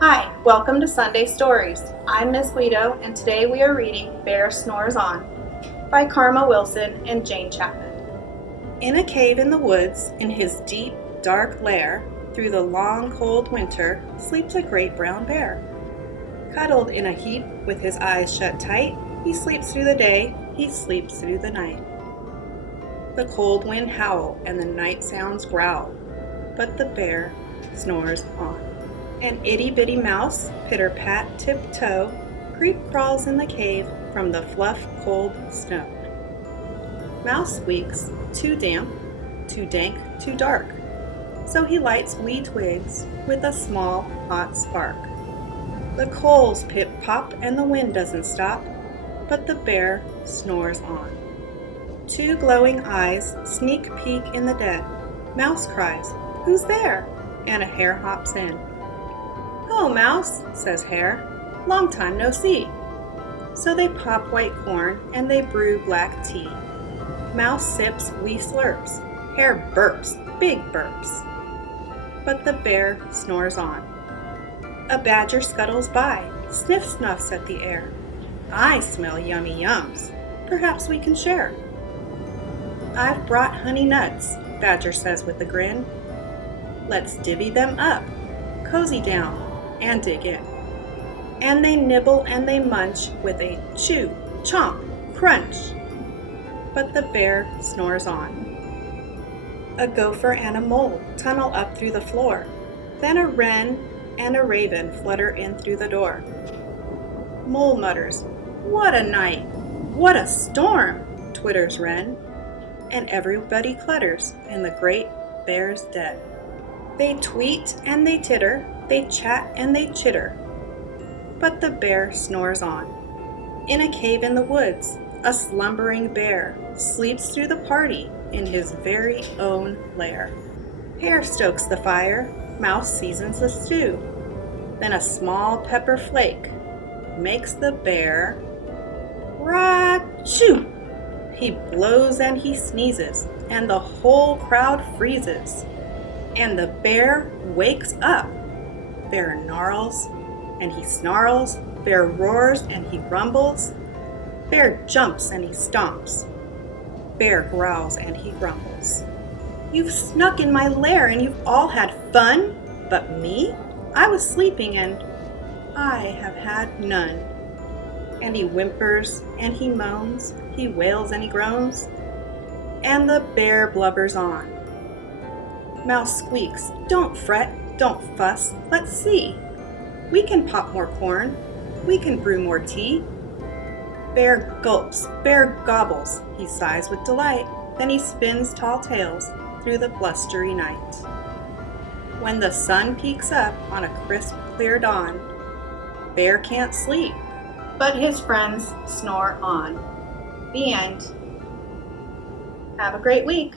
Hi, welcome to Sunday Stories. I'm Miss Guido, and today we are reading Bear Snores On by Karma Wilson and Jane Chapman. In a cave in the woods, in his deep, dark lair, through the long, cold winter, sleeps a great brown bear. Cuddled in a heap with his eyes shut tight, he sleeps through the day, he sleeps through the night. The cold wind howl and the night sounds growl, but the bear snores on. An itty-bitty mouse, pitter-pat, tip-toe, creep-crawls in the cave from the fluff, cold snow. Mouse squeaks, too damp, too dank, too dark. So he lights wee twigs with a small, hot spark. The coals pip-pop and the wind doesn't stop, but the bear snores on. Two glowing eyes sneak peek in the dead. Mouse cries, "Who's there?" And a hare hops in. "Oh, Mouse," says Hare, "long time no see." So they pop white corn and they brew black tea. Mouse sips wee slurps. Hare burps, big burps. But the bear snores on. A badger scuttles by, sniff-snuffs at the air. "I smell yummy yums. Perhaps we can share." "I've brought honey nuts," Badger says with a grin. "Let's divvy them up, cozy down, and dig in." And they nibble and they munch with a chew, chomp, crunch. But the bear snores on. A gopher and a mole tunnel up through the floor. Then a wren and a raven flutter in through the door. Mole mutters, "What a night! What a storm!" twitters wren. And everybody clutters, and the great bear's dead. They tweet and they titter, they chat and they chitter. But the bear snores on. In a cave in the woods, a slumbering bear sleeps through the party in his very own lair. Hare stokes the fire, Mouse seasons the stew. Then a small pepper flake makes the bear ra-choo. He blows and he sneezes, and the whole crowd freezes. And the bear wakes up. Bear gnarls and he snarls. Bear roars and he rumbles. Bear jumps and he stomps. Bear growls and he grumbles. "You've snuck in my lair and you've all had fun, but me? I was sleeping and I have had none." And he whimpers and he moans, he wails and he groans, and the bear blubbers on. Mouse squeaks, "Don't fret, don't fuss, let's see. We can pop more corn, we can brew more tea." Bear gulps, bear gobbles, he sighs with delight, then he spins tall tales through the blustery night. When the sun peeks up on a crisp, clear dawn, Bear can't sleep, but his friends snore on. The end. Have a great week.